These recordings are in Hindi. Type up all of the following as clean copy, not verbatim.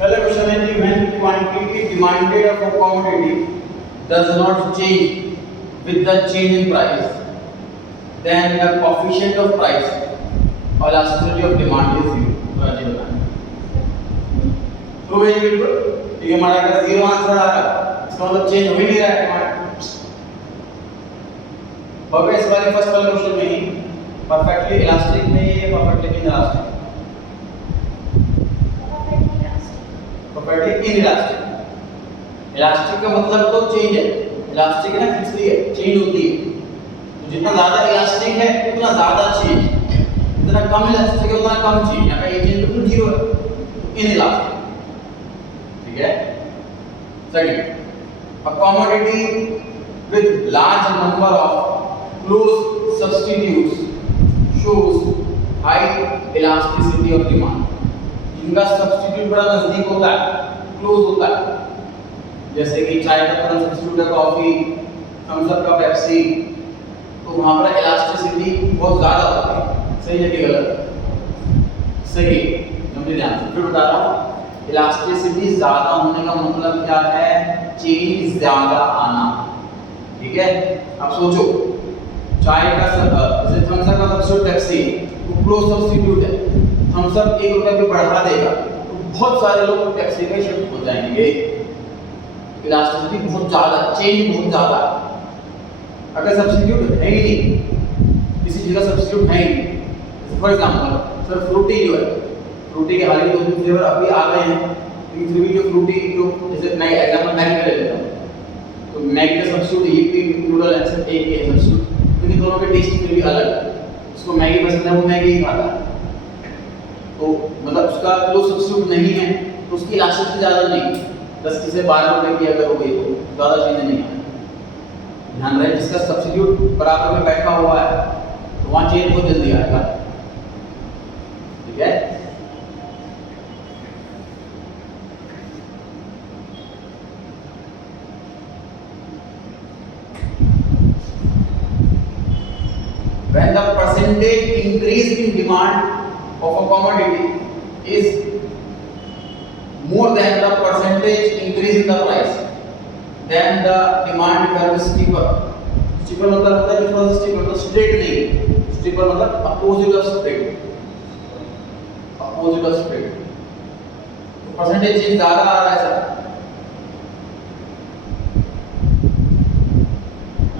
पहला क्वेश्चन है कि when quantity demanded of a commodity does not change with the change in price, then the coefficient of price or elasticity of demand is zero. तो आज बताना तो ये बिल्कुल ये हमारा अगर जीरो आंसर आ रहा इसका मतलब चेंज हो ही नहीं रहा है डिमांड। और इस वाले फर्स्ट वाले क्वेश्चन में ही परफेक्टली इलास्टिक में ये perfectly elastic perfectly inelastic. Elastic का मतलब तो चेंज है, इलास्टिक है ना फिक्स है, चेंज होती है। तो जितना ज्यादा इलास्टिक है उतना ज्यादा चेंज, जितना कम इलास्टिक है उतना कम चेंज। यहाँ पे ये चेंज बिल्कुल जीरो है, इनइलास्टिक। ठीक है। Second, a commodity with large number of close substitutes shows high elasticity of demand। जिनका सब्स्टिट्यूट बड़ा नजदीक होता है, क्लोज होता है, जैसे कि चाय का तुरंत सब्स्टिट्यूट है कॉफी, थम्स अप का पेप्सी, तो वहां पर इलास्टिसिटी बहुत ज्यादा होती है। सही है कि गलत? सही। समझे ध्यान से, फिर बता रहा हूं, इलास्टिसिटी ज्यादा होने का मतलब क्या है? चेंज ज्यादा आना। ठीक है। अब सोचो, चाय का जैसे थम्स अप का सब्स्टिट्यूट पेप्सी, वो क्लोज सब्स्टिट्यूट है, थम्स अप 1 रुपया भी बढ़ा देगा तो बहुत सारे लोग पेप्सी में शिफ्ट हो जाएंगे। इलास्टिसिटी बहुत ज्यादा, चेंज बहुत ज्यादा। अगर सब्स्टिट्यूट है ही नहीं, किसी चीज का सब्स्टिट्यूट है ही नहीं, फॉर एग्जांपल सर फ्रूटी जो है, फ्रूटी के हाल ही 2-3 फ्लेवर अभी आ गए हैं, लेकिन फिर भी जो फ्रूटी जो जैसे मैं एग्जांपल मैगी का ले लेता हूं, तो मैगी का सब्स्टिट्यूट यिप्पी नूडल है, सिर्फ एक ही है सब्स्टिट्यूट, लेकिन दोनों के टेस्ट फिर भी अलग है। उसको मैगी पसंद है, वो मैगी ही खाता है, तो मतलब उसका जो सब्स्टिट्यूट नहीं है तो उसकी इलास्टिसिटी ज़्यादा नहीं, 10 से 12 रुपए की अगर हो गई तो ज़्यादा चीज़ें नहीं है। ध्यान रहे, जिसका सब्स्टिट्यूट बराबर में बैठा हुआ है तो वहाँ चेंज बहुत जल्दी आएगा। ठीक है। When the percentage increase in demand of a commodity is more than the percentage increase in the price, then the demand curve is steeper। steeper मतलब होता है जो steeper मतलब straight नहीं, steeper मतलब opposite of straight, opposite of straight। तो percentage चेंज ज़्यादा आ रहा है सर,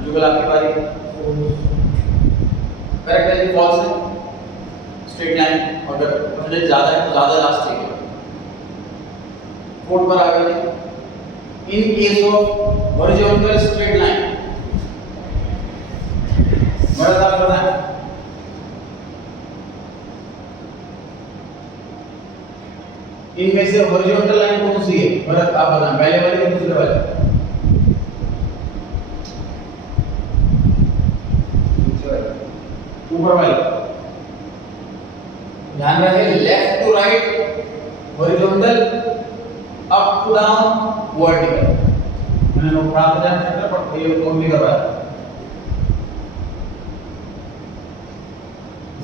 जुगल आपकी बारी। करेक्ट है, फॉल्स है, स्ट्रेट लाइन, और परसेंटेज ज्यादा है तो ज्यादा इलास्टिक है। 4 पर आ गए, in case of horizontal straight line बड़ा पता है, इनमें से हॉरिजॉन्टल लाइन कौन सी है? भरत आप बताना, पहले वाली या दूसरे वाली? ऊपर वाली। ध्यान रहे, left to right horizontal, up to down vertical. मैंने वो पढ़ा था चैप्टर पर, ये नोट भी करवाया।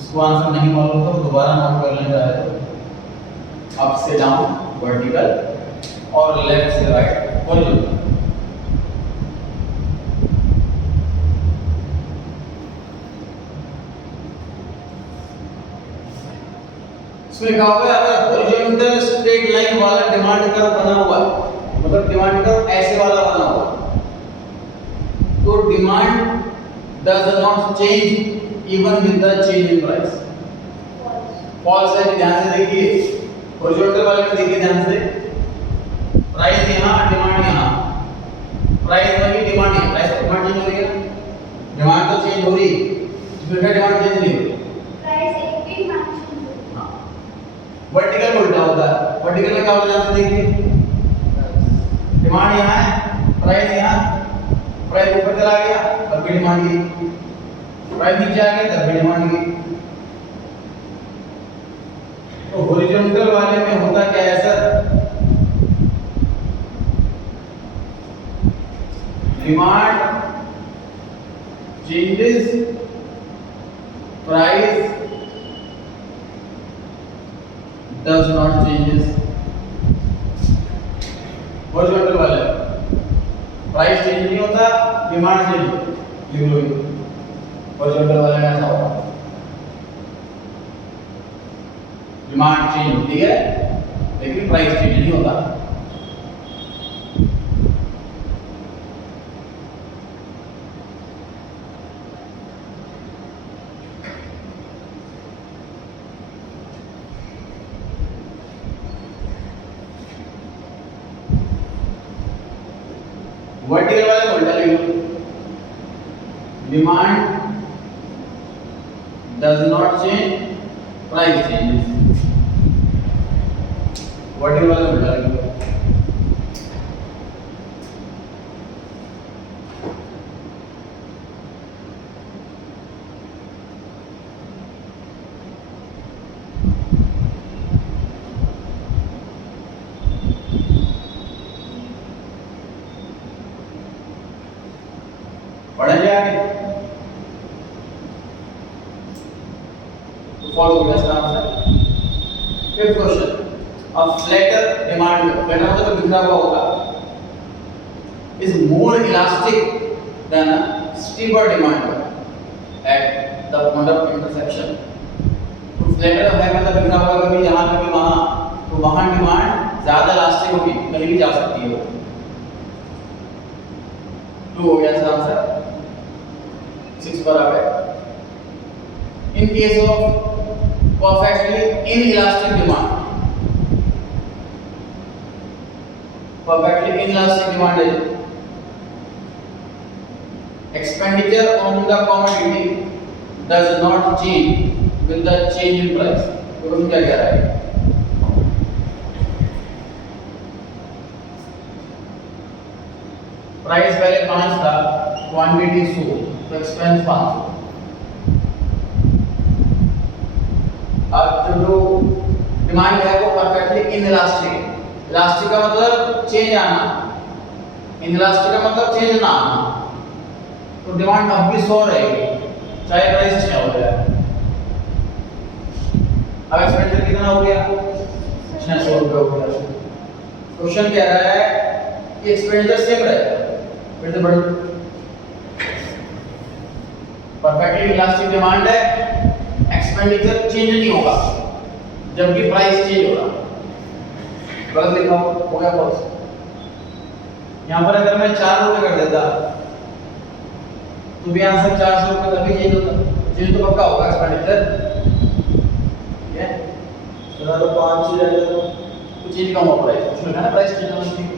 इसको आंसर नहीं मालूम तो दोबारा नोट कर लेना चाहे तो, अप से डाउन वर्टिकल और लेफ्ट से राइट हॉरिजॉन्टल। इसमें क्या होगा, अगर हॉरिजॉन्टल स्ट्रेट लाइन वाला डिमांड कर्व बना हुआ है, मतलब डिमांड कर्व ऐसे वाला बना हुआ, तो demand does not change even with the change in price. False है। ध्यान से देखिए, हॉरिजॉन्टल वाले में देखिए ध्यान से, प्राइस यहाँ, डिमांड यहाँ, प्राइस वही, डिमांड यहाँ, प्राइस डिमांड चेंज हो रही है, डिमांड तो चेंज हो रही है, इसमें क्या डिमांड चेंज नहीं हो रही, प्राइस एक भी मान। वर्टिकल उल्टा होता है। वर्टिकल में क्या होता है देखिए, डिमांड यहाँ है, प्राइस यहाँ, प्राइस ऊपर चला गया तब भी डिमांड की, प्राइस नीचे आ गया तब भी डिमांड की। तो हॉरिजॉन्टल वाले में होता क्या है sir, demand changes, price does not changes. Horizontal वाले प्राइस चेंज नहीं होता, डिमांड चेंज होती है। लिख लो ये हॉरिजॉन्टल वाले में ऐसा होगा, डिमांड चेंज होती है लेकिन प्राइस चेंज नहीं होता। वर्टिकल वाले को उल्टा लिखो, demand does not change, price changes. Vertical वाले को उल्टा लिखो। पढ़े जाएंगे तो फॉलो हो गया इसका answer. Fifth question, a flatter demand, flatter मतलब बिखरा हुआ होगा, is more elastic than a steeper demand at the point of intersection. तो फ्लैटर है मतलब बिखरा हुआ, कभी यहाँ कभी वहाँ, तो वहाँ डिमांड ज्यादा इलास्टिक होगी, कहीं भी जा सकती है वो। टू हो गया इसका आंसर। 6 पर आ गए। In case of perfectly inelastic demand, perfectly inelastic demand is expenditure on the commodity does not change with the change in price. तो हम क्या कह रहा है? प्राइस पहले 5 था, क्वांटिटी 100, तो एक्सपेंस 500। अब जो डिमांड है वो परफेक्टली इनइलास्टिक है। इलास्टिक का मतलब चेंज आना, इनइलास्टिक का मतलब चेंज ना आना। तो डिमांड अब भी 100 रहेगी चाहे प्राइस क्या हो जाए। अब एक्सपेंडिचर कितना हो गया? 600 रुपये हो गया। क्वेश्चन कह रहा है कि एक्सपेंडिचर सेम रहेगा, फिर से बढ़ परफेक्टली इलास्टिक डिमांड है, एक्सपेंडिचर चेंज नहीं होगा जबकि प्राइस चेंज होगा। गलत लिखा हो गया फॉल्स। यहाँ पर अगर मैं 4 रुपए कर देता तो भी आंसर 400 रुपए तभी चेंज होता, चेंज तो पक्का होगा एक्सपेंडिचर। ठीक है, तो 5 चीज रह जाता तो चेंज कम होगा, प्राइस कुछ ना प्राइस चेंज होना चाहिए।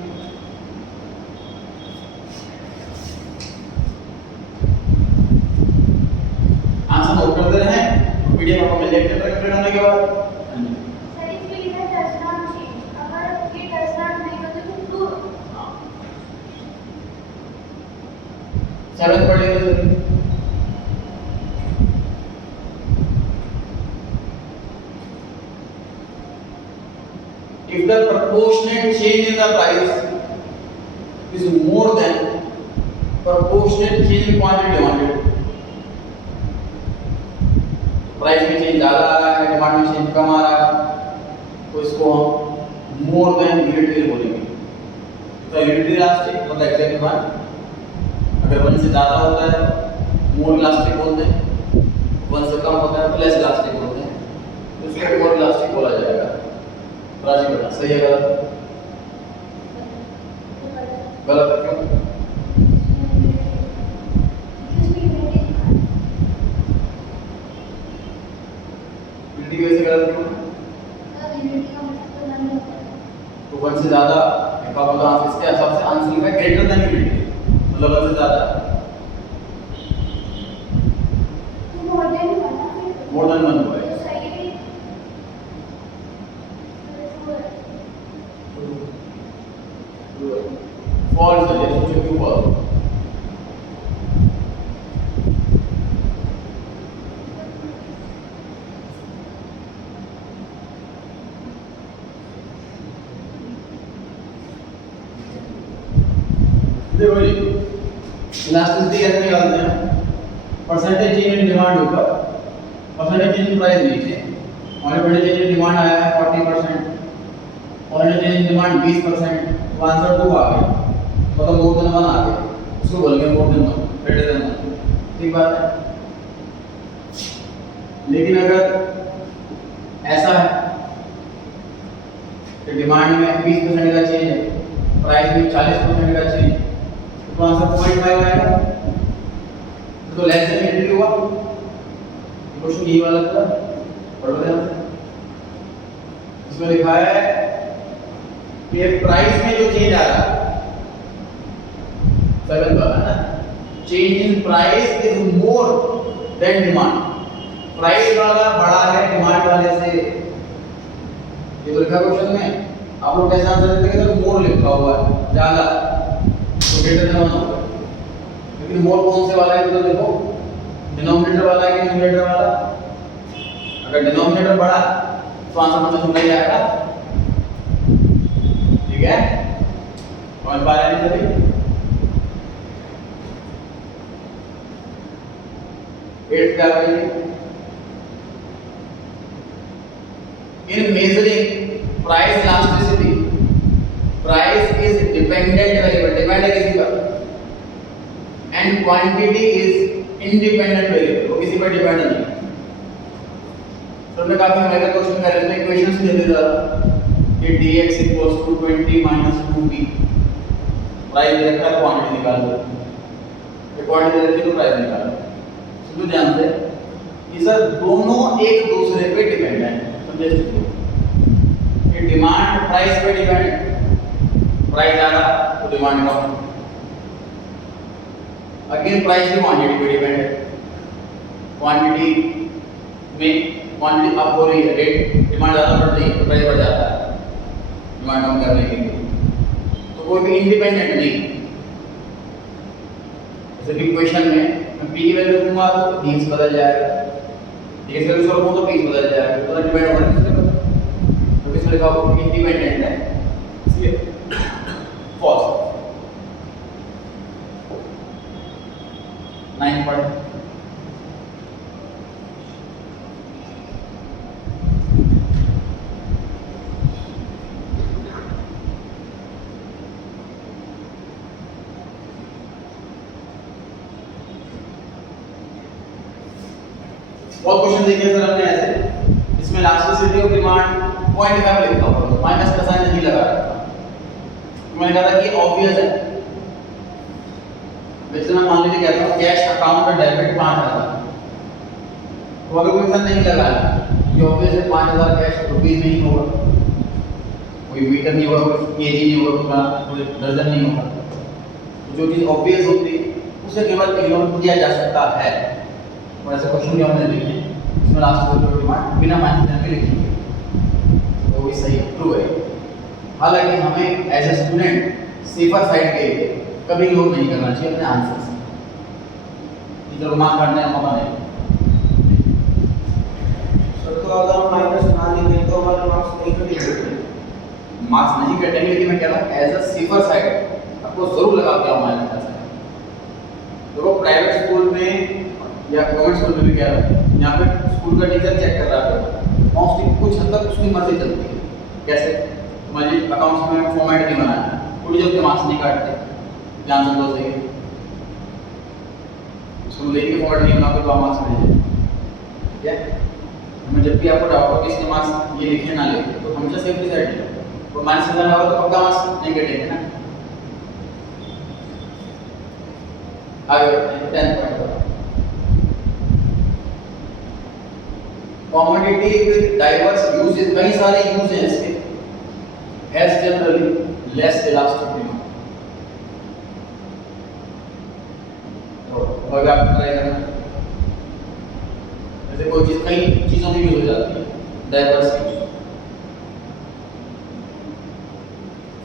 आंसर नोट करते रहें, पीडीएफ आपको मिल जाएगी कंप्लीट होने के बाद। सर इसमें इधर does not change, अगर ये does not नहीं होता तो 2। 7 पढ़ लेंगे। If the proportionate change in the price is more than proportionate change in quantity demanded, price में चेंज ज़्यादा आ रहा है, डिमांड में चेंज कम आ रहा है, तो इसको हम मोर देन यूनिटरी बोलेंगे। तो यूनिटरी इलास्टिक मतलब एग्जैक्ट वन, अगर 1 से ज़्यादा होता है मोर इलास्टिक बोलते हैं, 1 से कम होता है तो लेस इलास्टिक बोलते हैं, तो इसको मोर इलास्टिक बोला जाएगा। राजी बेटा सही है गलत? गलत क्यों? यूनिटी वैसे गलत क्यों? तो 1 से ज़्यादा एक बार बोला, इसके हिसाब से आंसर लिखा है ग्रेटर देन यूनिटी, मतलब 1 से ज़्यादा मोर देन 1 हुआ है। फॉल्स है, ये सोचो क्यों फॉल्स? देखो जी, इलास्टिसिटी कैसे निकालते हैं? परसेंटेज चेंज इन डिमांड ऊपर, परसेंटेज चेंज इन प्राइस नीचे। हमारे बड़े चेंज इन डिमांड आया है 40%, व्हेन चेंज डिमांड 20%, तो आंसर 2 आ गया, मतलब मोर देन 1 आ गया, उसको बोलेंगे मोर देन 1, ग्रेटर देन 1। ठीक बात है। लेकिन अगर ऐसा है कि डिमांड में 20% का चेंज है, प्राइस में 40% का चेंज, तो आंसर 0.5 आएगा, तो लेस देन एंट्री हुआ। क्वेश्चन ये वाला था, पढ़ो ध्यान से। इसमें लिखा है कि प्राइस में जो चेंज आ रहा है, 7 वाला ना, change in price is more than demand. Price वाला बड़ा है डिमांड वाले से, ये तो लिखा क्वेश्चन में। आप लोग कैसे आंसर देते हैं कि मोर लिखा हुआ है ज्यादा, तो ग्रेटर देन 1 होगा। लेकिन मोर कौन से वाला है तो देखो, डिनोमिनेटर वाला है कि न्यूमरेटर वाला। अगर डिनोमिनेटर बड़ा तो आंसर मतलब सुनना ही आएगा। ठीक है, समझ पा रहे हैं सभी? 8th क्या करेंगे? In measuring price elasticity, price is dependent variable, depend है किसी पर, and quantity is independent variable, वो किसी पर डिपेंड नहीं। तो मैं काफी मेगा क्वेश्चन कर रहे थे, इक्वेशंस दे देता था कि dx equals to 20 minus 2b, price दे रखा है, क्वांटिटी निकाल दो, ये क्वांटिटी रखी तो प्राइस निकाल दो। तो ध्यान से कि सर दोनों एक दूसरे पे डिपेंड है, समझे? कि डिमांड प्राइस पे डिपेंड है, प्राइस ज्यादा तो डिमांड कम, अगेन प्राइस की क्वांटिटी पे डिपेंड है, क्वांटिटी में क्वांटिटी अप हो रही है, रेट डिमांड ज्यादा बढ़ रही है तो प्राइस बढ़ जाता है डिमांड कम करने के लिए। तो कोई भी इंडिपेंडेंट नहीं। जैसे इक्वेशन में मैं p की वैल्यू रखूंगा तो dx बदल जाएगा, dx की वैल्यू रखूंगा तो p बदल जाएगा, तो डिपेंड होगा किसके पर। तो किसमें लिखा होगा इंडिपेंडेंट है, इसलिए फॉल्स। 9 पढ़। और क्वेश्चन देखिए सर हमने ऐसे, इसमें इलास्टिसिटी ऑफ डिमांड 0.5 लिखा हुआ है, माइनस का साइन नहीं लगा रखा। तो मैंने कहा था कि ऑब्वियस है, जैसे मैं मान लीजिए कहता हूँ कैश अकाउंट का डेबिट 5000, तो अगर कोई नहीं लगाया ये ऑब्वियस है 5000 कैश रुपीस नहीं होगा, कोई मीटर नहीं होगा, कोई केजी नहीं होगा, कोई दर्जन नहीं होगा। तो जो चीज़ ऑब्वियस होती है उसे केवल किलो में दिया जा सकता है। और ऐसे क्वेश्चन भी हमने लिखे इसमें लास्ट डिमांड बिना माइनस में लिखी, वो भी सही ट्रू है। हालांकि हमें as a student safer side के लिए कभी यूज नहीं करना चाहिए अपने आंसर से, टीचर को मार्क काटने का मौका नहीं। सर तो अगर हम माइनस ना लिखें तो हमारे मार्क्स नहीं कटेंगे? मार्क्स नहीं कटेंगे, लेकिन मैं कह रहा हूँ एज अ सेफर साइड आपको जरूर लगा के आओ माइनस का साइन। देखो प्राइवेट स्कूल में या गवर्नमेंट स्कूल में भी कह रहा हूँ, यहाँ पे स्कूल का टीचर चेक कर रहा है मोस्टली कुछ हद तक उसकी मर्जी चलती है। कैसे? मान लीजिए अकाउंट्स में फॉर्मेट नहीं बनाया, पूरी जब मार्क्स नहीं काटते, ध्यान से तो सही है, उसको लेके फॉर्मेट नहीं बना तो मार्क्स मिल जाए। ठीक है, हमें जब भी आपको डाउट हो कि इसके मार्क्स ये लिखे ना लिखे तो हमेशा सेफ्टी साइड है, तो माइनस करना होगा तो पक्का मार्क्स नहीं कटेंगे ना। आगे 10th point, commodity with diverse uses, कई सारे यूज हैं इसके, has generally less elastic demand. तो अगर आप ट्राई करना, जैसे कोई चीज कई चीजों में यूज हो जाती है, डाइवर्स यूज।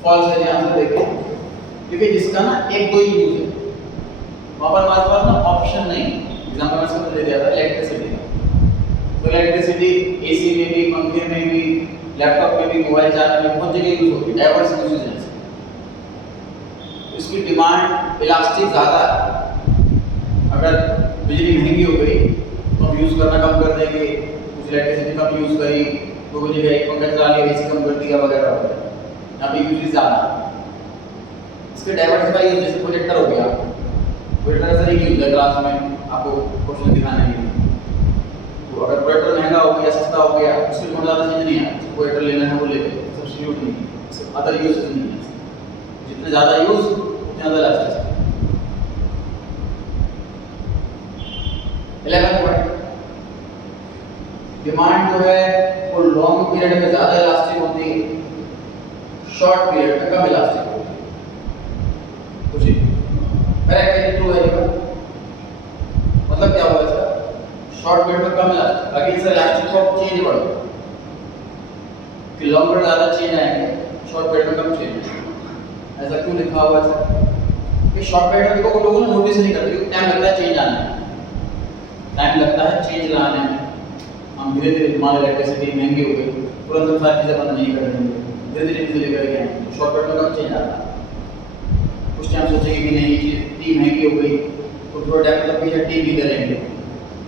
फॉल्स है, आंसर देखें, क्योंकि जिसका ना एक दो ही यूज है वहां पर हमारे पास ना ऑप्शन नहीं। एग्जांपल मैं इसको दे दिया था इलेक्ट्रिसिटी का, तो इलेक्ट्रिसिटी एसी में भी, पंखे में भी, लैपटॉप में भी, मोबाइल चार्जर में बहुत जगह यूज होती है, डाइवर्स यूजेस हैं। इसकी डिमांड इलास्टिक ज़्यादा है। अगर बिजली महंगी हो गई तो हम यूज़ करना कम कर देंगे, कुछ इलेक्ट्रिसिटी कम यूज़ करी तो वो जगह एक पंखा चला लिया, एसी कम कर दिया वगैरह वगैरह। यहाँ पे यूज ज़्यादा। इसके डाइवर्सिफाई यूज जैसे प्रोजेक्टर हो गया, प्रोजेक्टर का सही यूज है क्लास में आपको क्वेश्चन दिखाने के लिए। तो अगर प्रोजेक्टर महंगा हो गया, सस्ता हो गया, उसमें बहुत ज़्यादा चीज़ नहीं है, प्रोजेक्टर लेना है वो ले लो, सब्स्टिट्यूट नहीं है, अदर यूज नहीं है। जितने ज़्यादा यूज उतने ज़्यादा इलास्टिसिटी। 11th पॉइंट, डिमांड जो है वो लॉन्ग पीरियड में ज़्यादा इलास्टिक होती है, शॉर्ट पीरियड में कम इलास्टिक होती है। कुछ करेक्ट ट्रू है ये? मतलब क्या होगा इसका? शॉर्ट पीरियड में कम इलास्टिक, अगेन सर इलास्टिक को चेंज बढ़ो कि लॉन्ग पीरियड ज़्यादा चेंज आएंगे, शॉर्ट पीरियड में कम चेंज। ऐसा क्यों लिखा हुआ है सर? कि शॉर्ट पीरियड में तो लोग नोटिस नहीं करते, क्योंकि टाइम लगता है चेंज आने में, टाइम लगता है चेंज लाने में। हम धीरे धीरे मान इलेक्ट्रिसिटी महंगी हो गई, तुरंत हम सारी चीज़ें बंद नहीं कर देंगे, धीरे धीरे करके आएंगे, तो शॉर्ट पीरियड में कम चेंज आता है। कुछ टाइम सोचेंगे कि नहीं ये चीज़ टी महंगी हो गई, तो थोड़ा टाइम तक पीछे टी भी करेंगे,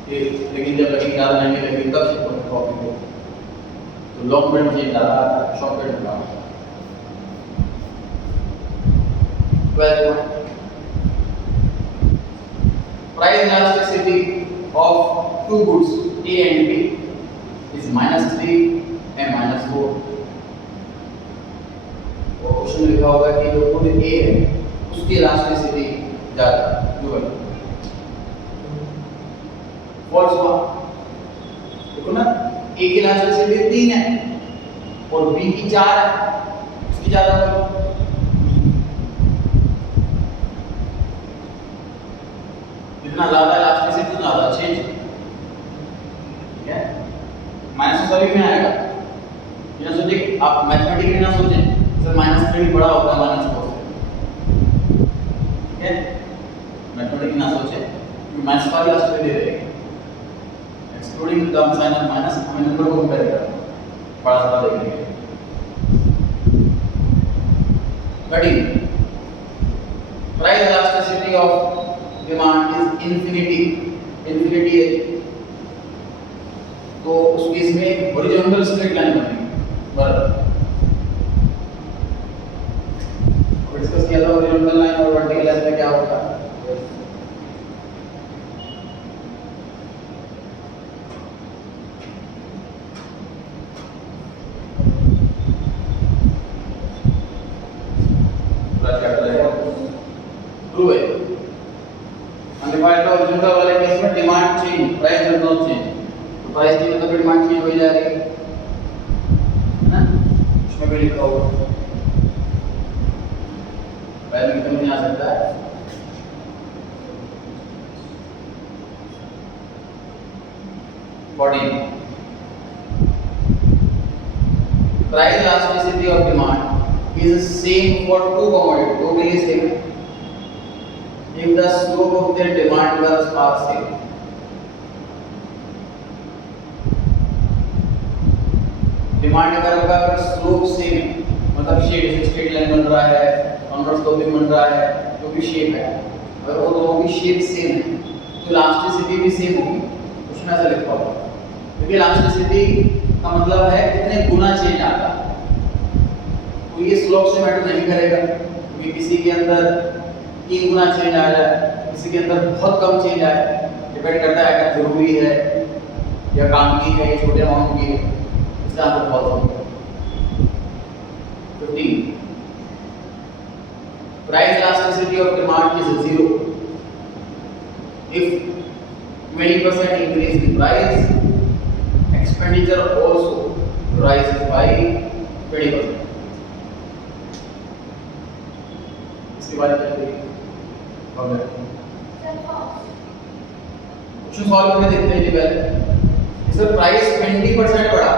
लेकिन जब लगेगी ज़्यादा महंगी लगेगी तब शिफ्ट होंगे कॉफी को। तो लॉन्ग पीरियड में चेंज आ रहा है, शॉर्ट पीरियड में कम। 12th point, price elasticity of two goods A and B is -3 and -4। और क्वेश्चन लिखा हुआ है कि जो गुड A है उसकी इलास्टिसिटी ज्यादा जो है फॉल्स हुआ। देखो ना, A की इलास्टिसिटी 3 है और B की 4 है, इसकी ज्यादा होगी। जितना ज्यादा इलास्टिसिटी उतना ज्यादा चेंज, ठीक है? माइनस सॉरी में आएगा, ये ना सोचिए, आप मैथमेटिकली ना सोचें सर -3 बड़ा होता है -4 से, ठीक है? मैथमेटिकली ना सोचें, क्योंकि माइनस वाली इलास्टिसिटी दे देंगे, excluding the sign of minus, हमें नंबर को कंपेयर करना बड़ा सा देखने के लिए। 13, price elasticity of demand is infinity. Infinity है तो उस केस में एक हॉरिजॉन्टल स्ट्रेट लाइन बनेगी, बराबर। और डिस्कस किया था हॉरिजॉन्टल लाइन और वर्टिकल लाइन में क्या होता है। ट्रू है। अनडिफाइंड हॉरिजॉन्टल वाले केस में demand change, price does not change. तो प्राइस चेंज तो डिमांड चेंज हो जाएगी, है ना? इसमें भी लिखा होगा, पहले में समझ आ सकता है। Body price elasticity of demand is same for two commodities, दो के लिए सेम है, if the slope of their demand curves are same। Demand curve का अगर स्लोप सेम है, मतलब शेप स्ट्रेट लाइन बन रहा है, कॉन्वर्स स्लोपिंग बन रहा है, जो भी शेप है, अगर वो दोनों की शेप सेम है तो इलास्टिसिटी भी सेम होगी। उसमें ऐसा लिखा होगा, क्योंकि इलास्टिसिटी का मतलब है कितने गुना चेंज आता है। तो ये स्लोप से मैटर नहीं करेगा, क्योंकि किसी के अंदर 3 गुना चेंज आ जाए, किसी के अंदर बहुत कम चेंज आए, डिपेंड करता है अगर जरूरी है या काम की है या छोटे अमाउंट की है, इसका आंसर फॉल्स होगा। 15, price elasticity of demand is 0 if 20% increase in price, expenditure also rises by 20%। इसके बारे में देखिए, क्वेश्चन सॉल्व करके देखते हैं। पहले इसका प्राइस 20% बढ़ा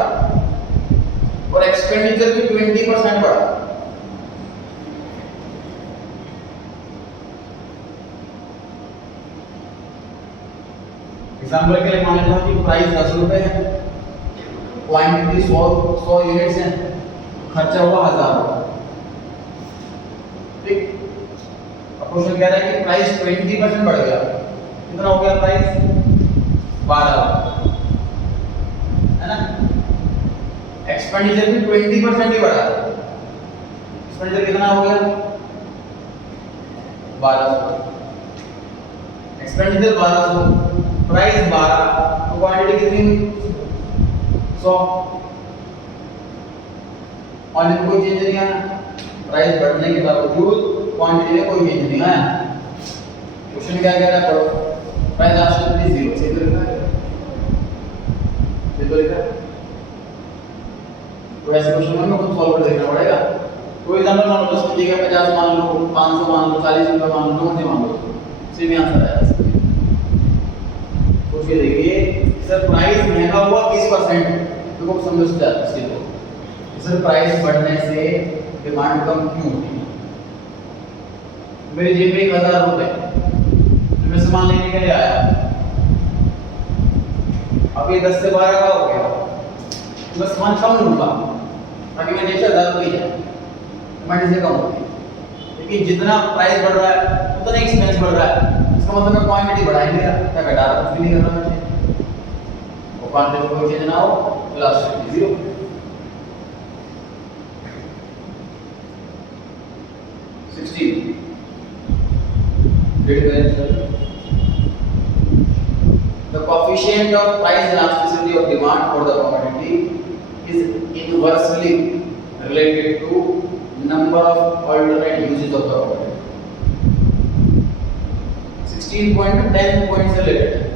और एक्सपेंडिचर भी 20% बढ़ा, एग्जाम्पल के लिए मान लेता हूं कि प्राइस 10 रुपए है, क्वांटिटी 100 यूनिट्स है, खर्चा हुआ 1000। ठीक, अब क्वेश्चन कह रहा है कि प्राइस 20% बढ़ गया, कितना हो गया प्राइस? 12, है ना? एक्सपेंडिचर भी 20% ही बढ़ा है, एक्सपेंडिचर कितना हो गया 1200, एक्सपेंडिचर 1200, प्राइस 12, तो क्वांटिटी कितनी 100, और इनको कोई चेंज नहीं आया, प्राइस बढ़ने के बावजूद क्वांटिटी में कोई चेंज नहीं आया। क्वेश्चन क्या कह रहा है पढ़ो, प्राइस लास्ट में 0 से तो लिखा है, ये तो लिखा है। तो ऐसे क्वेश्चन में खुद सॉल्व कर देखना पड़ेगा। कोई एग्जांपल मान लो 10 की जगह 50 मान लो, 500 मान लो, 40 रुपए मान लो, जो मान लो, सेम आंसर आएगा इसका। पूछिए देखिए सर प्राइस महंगा हुआ 20%, देखो समझो इसके को सर प्राइस बढ़ने से डिमांड कम क्यों होती है। मेरी जेब में 1000 रुपए, मैं सामान लेने के लिए आया, अब ये 10 से 12 का हो गया, मैं सामान कम लूंगा ताकि मैं जेब से 1000 रुपये है, डिमांड से कम होती है। लेकिन जितना प्राइस बढ़ रहा है उतना एक्सपेंस बढ़ रहा है, इसका मतलब मैं क्वांटिटी बढ़ा ही नहीं रहा, क्या घटा रहा, कुछ भी नहीं कर रहा मुझे, और क्वांटिटी में कोई चेंज ना हो, last 0। The coefficient of price elasticity of demand for the commodity is inversely related to number of alternate uses of the commodity. 16 point to 10 point से related है।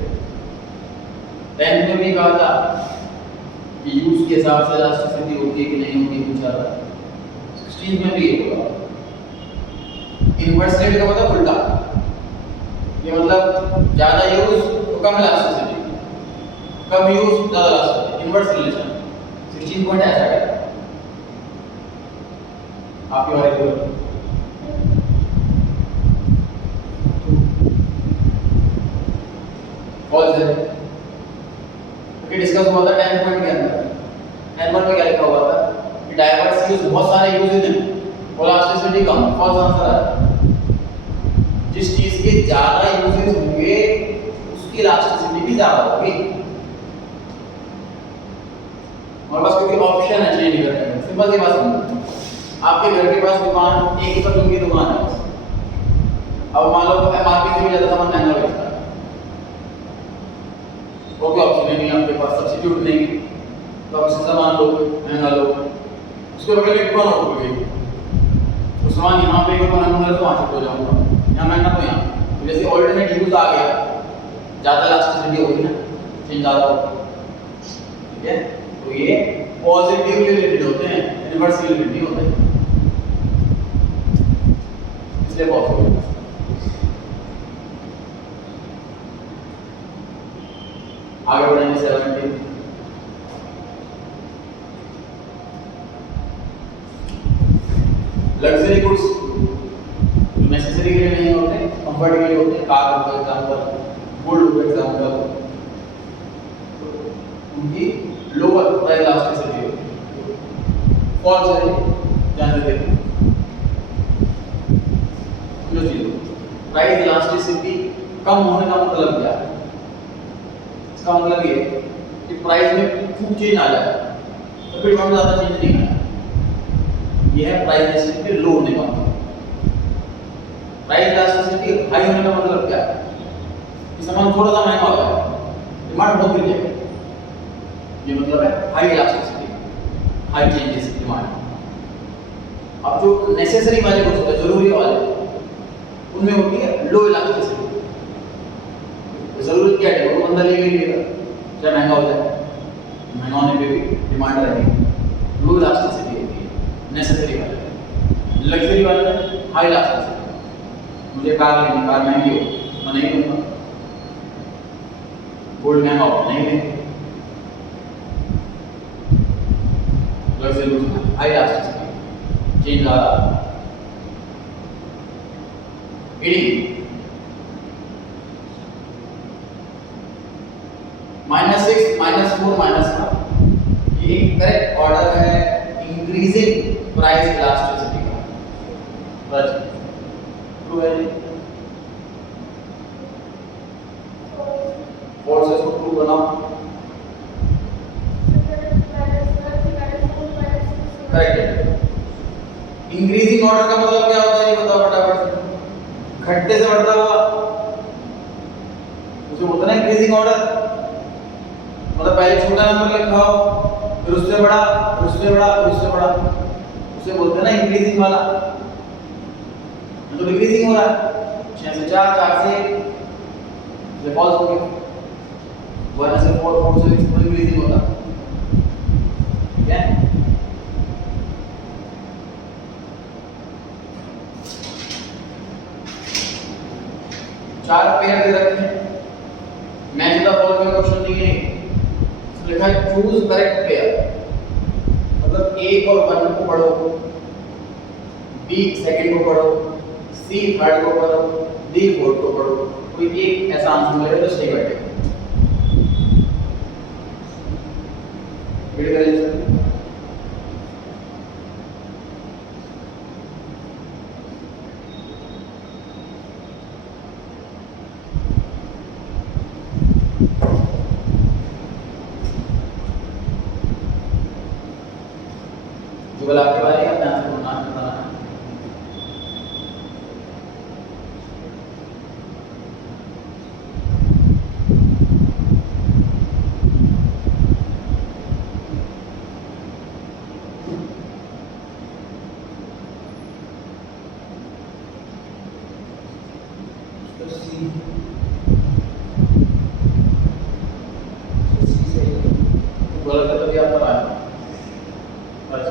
10 में भी कहा था कि यूज के हिसाब से elasticity होती है कि नहीं होती, पूछा था। 16 में भी ये होगा। इनवर्स रेट का मतलब उल्टा, ये मतलब ज्यादा यूज तो कम इलास्टिसिटी, कम यूज ज्यादा इलास्टिसिटी, इनवर्स रिलेशन। 16 पॉइंट ऐसा है आपकी बारी को फॉल्स है। ओके डिस्कस हुआ था 10 पॉइंट के अंदर, 10 पॉइंट में क्या लिखा हुआ था कि डाइवर्स यूज, बहुत सारे यूजेज हैं, इलास्टिसिटी कम, फॉल्स आंसर है। जिस चीज के ज्यादा यूजेस होंगे उसकी इलास्टिसिटी भी ज्यादा होगी, और बस क्योंकि ऑप्शन है चेंज करने का। सिंपल सी बात समझो, आपके घर के पास दुकान एक ही परचून की दुकान है, अब मान लो एमआरपी से भी ज्यादा सामान महंगा बेचता है, वो कोई ऑप्शन नहीं है आपके पास, सब्स्टिट्यूट नहीं, तो आप उससे सामान लो महंगा लो, उसके बगल में दुकान होगी, तो सामान यहाँ पे एक महंगा तो वहाँ शिफ्ट हो जाऊंगा, यहाँ महंगा तो यहाँ, तो जैसे ऑल्टरनेट यूज आ गया, ज़्यादा इलास्टिसिटी होगी ना, चेंज ज़्यादा होगा, ठीक है। तो ये पॉजिटिवली रिलेटेड होते हैं, इनवर्सली रिलेटेड नहीं होते, इसलिए पॉजिटिव। आगे बढ़ेंगे 17। लग्जरी गुड्स नेसेसरी के लिए नहीं होते, कंफर्ट के लिए होते हैं, कार हो एग्जाम्पल, गोल्ड हो एग्जाम्पल, उनकी लोअर प्राइस इलास्टिसिटी होती है। फॉल्स है, ध्यान से देखिए जो चीज प्राइस इलास्टिसिटी कम होने का मतलब क्या है, इसका मतलब ये कि प्राइस में खूब चेंज आ जाए तो फिर बहुत ज़्यादा चेंज नहीं आया, यह है प्राइस इलास्टिसिटी लो होने का मतलब। प्राइस इलास्टिसिटी हाई होने का मतलब क्या है कि सामान थोड़ा सा महंगा हो जाए, डिमांड बहुत गिर जाएगी, ये मतलब है high elasticity, high changes demand. अब जो नेसेसरी वाले गुड्स होते हैं, जरूरी वाले, उनमें होती है लो इलास्टिसिटी। जरूरत क्या है, वो बंदा ले लेगा चाहे महंगा हो जाए, महंगा होने पे भी डिमांड रहेगी, लो इलास्टिसिटी होती है नेसेसरी वाले। लग्जरी वाले हाई इलास्टिसिटी, मुझे कार लेनी, कार महंगी हो मैं नहीं लूँगा, गोल्ड महंगा हो नहीं लेंगे, लग्जरी हाई इलास्टिसिटी, चेंज ज़्यादा। ईडिंग -6 -4 -1, ये करेक्ट ऑर्डर है इंक्रीजिंग प्राइस इलास्टिसिटी का, राइट ट्रू है जी। फॉल्स इसको प्रूव बनाओ, करेक्ट है। इंक्रीजिंग ऑर्डर का मतलब क्या होता है ये बताओ फटाफट से। घटते से बढ़ता हुआ उसे बोलते हैं इंक्रीजिंग ऑर्डर। मतलब पहले छोटा नंबर लिखाओ, फिर उससे बड़ा, फिर उससे बड़ा, फिर उससे बड़ा, उसे बोलते हैं ना इंक्रीजिंग वाला। तो डिक्रीजिंग हो रहा है, 6 से 4, 4 से 1, ये फॉल्स हो गया। 1 से 4, 4 से 6 इंक्रीजिंग होता, ठीक है। चार पेयर दे रखे हैं, मैच द फॉलोइंग क्वेश्चन दिए हैं, लिखा है चूज करेक्ट पेयर। मतलब 1 और 1 को पढ़ो, B सेकंड को पढ़ो, C थर्ड को पढ़ो, D फोर्थ को पढ़ो, कोई एक ऐसा आंसर मिलेगा तो सही बैठेगा। रीड करें सर। जो वाला आपके बारे में अपने आंसर को नाम बताना है। गलत है तो भी आप बताएं। बस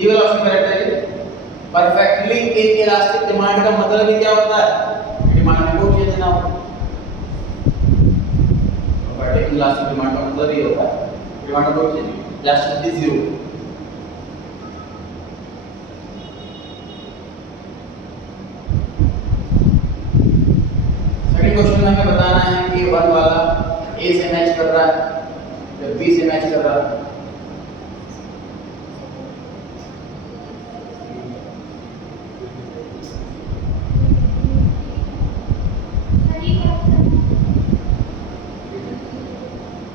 ये वाला ऑप्शन करेक्ट है। परफेक्टली इन इलास्टिक डिमांड का मतलब ही क्या होता है? डिमांड में कोई चेंज ना हो। परफेक्टली इलास्टिक डिमांड का मतलब ये होता है डिमांड में कोई चेंज नहीं, इलास्टिसिटी 0। सेकंड क्वेश्चन में हमें बताना है कि 1 वाला A से मैच कर रहा है या B से मैच कर रहा है।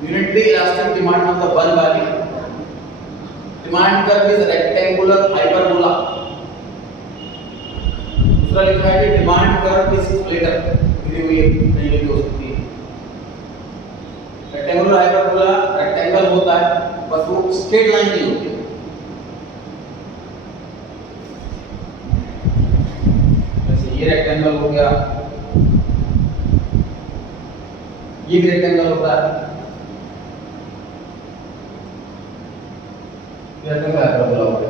यूनिटरी इलास्टिक डिमांड मतलब 1 वाली demand curve is rectangular hyperbola. दूसरा लिखा है कि डिमांड कर्व इज स्प्लिटर, दी हुई नहीं लिखी हो सकती है। रेक्टेंगुलर हाइपरबोला रेक्टेंगल होता है, बस वो स्ट्रेट लाइन नहीं होती। जैसे ये रेक्टेंगल हो गया, ये भी रेक्टेंगल होता है, रेक्टेंगल हाइपरबोला हो गया,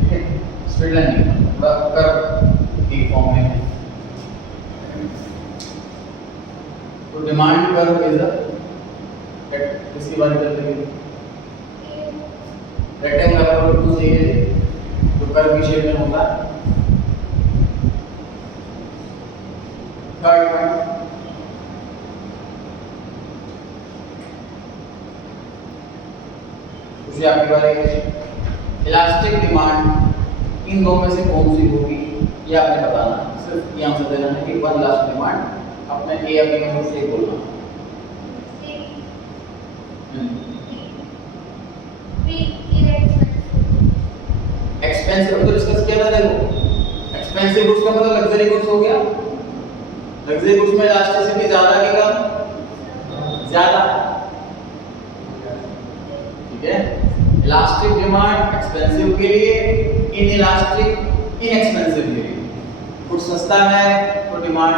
ठीक है। स्ट्रेट लाइन नहीं, थोड़ा कर्व की फॉर्म में है। तो डिमांड कर्व इज इसकी बात करते हैं रेक्टेंगल हाइपरबोला 2 से जो कर्व की शेप में होता है। थर्ड पॉइंट दूसरी आपकी बारे इलास्टिक डिमांड इन दो में से कौन सी होगी ये आपने बताना। सिर्फ ये आंसर देना है कि 1 इलास्टिक डिमांड अपने ए या बी में से बोलना। एक्सपेंसिव तो डिस्कस किया था। देखो एक्सपेंसिव गुड्स का मतलब लग्जरी गुड्स हो गया। लग्जरी गुड्स में इलास्टिसिटी ज्यादा की कम? ज्यादा, ठीक है। इलास्टिक डिमांड एक्सपेंसिव के लिए, इन इलास्टिक इनएक्सपेंसिव के लिए। कुछ सस्ता है तो डिमांड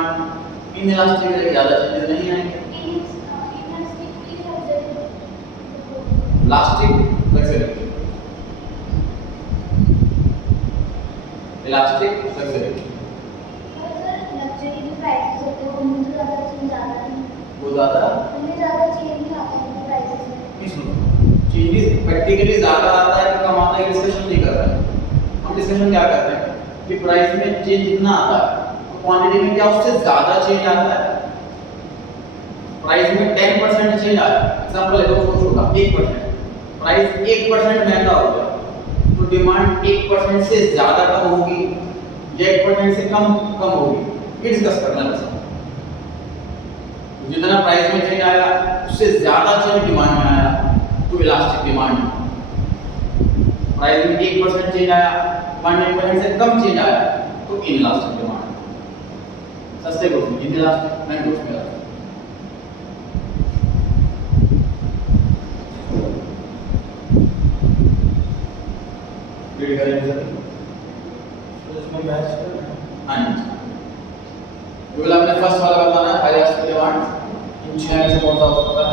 इन इलास्टिक के लिए ज्यादा चेंजेस नहीं आएंगे। इलास्टिक लग्जरी, इलास्टिक लग्जरी वो ज्यादा चेंजेस प्रैक्टिकली ज्यादा आता है कि कम आता है डिस्कशन नहीं कर रहे हैं हम। डिस्कशन क्या करते हैं कि प्राइस में चेंज कितना आता है तो क्वांटिटी में क्या उससे ज्यादा चेंज आता है। प्राइस में 10% चेंज आया, एग्जांपल ले लो छोटा 1%, प्राइस 1% महंगा हो गया तो डिमांड 1% से ज्यादा कम होगी या 1% से कम होगी, ये डिस्कस करना है। जितना प्राइस में चेंज आया उससे ज्यादा चेंज डिमांड में आया तो इलास्टिक डिमांड। प्राइस में 1% चेंज आया, 1% से कम चेंज आया तो इनइलास्टिक डिमांड। सस्ते गुड्स में इनइलास्टिक, महंगे गुड्स में इलास्टिक। रीड करेंगे सर। तो इसमें मैच करना है। हाँ जी, केवल आपने फर्स्ट वाला बताना है, इलास्टिक डिमांड इन छह में से कौन सा हो सकता है?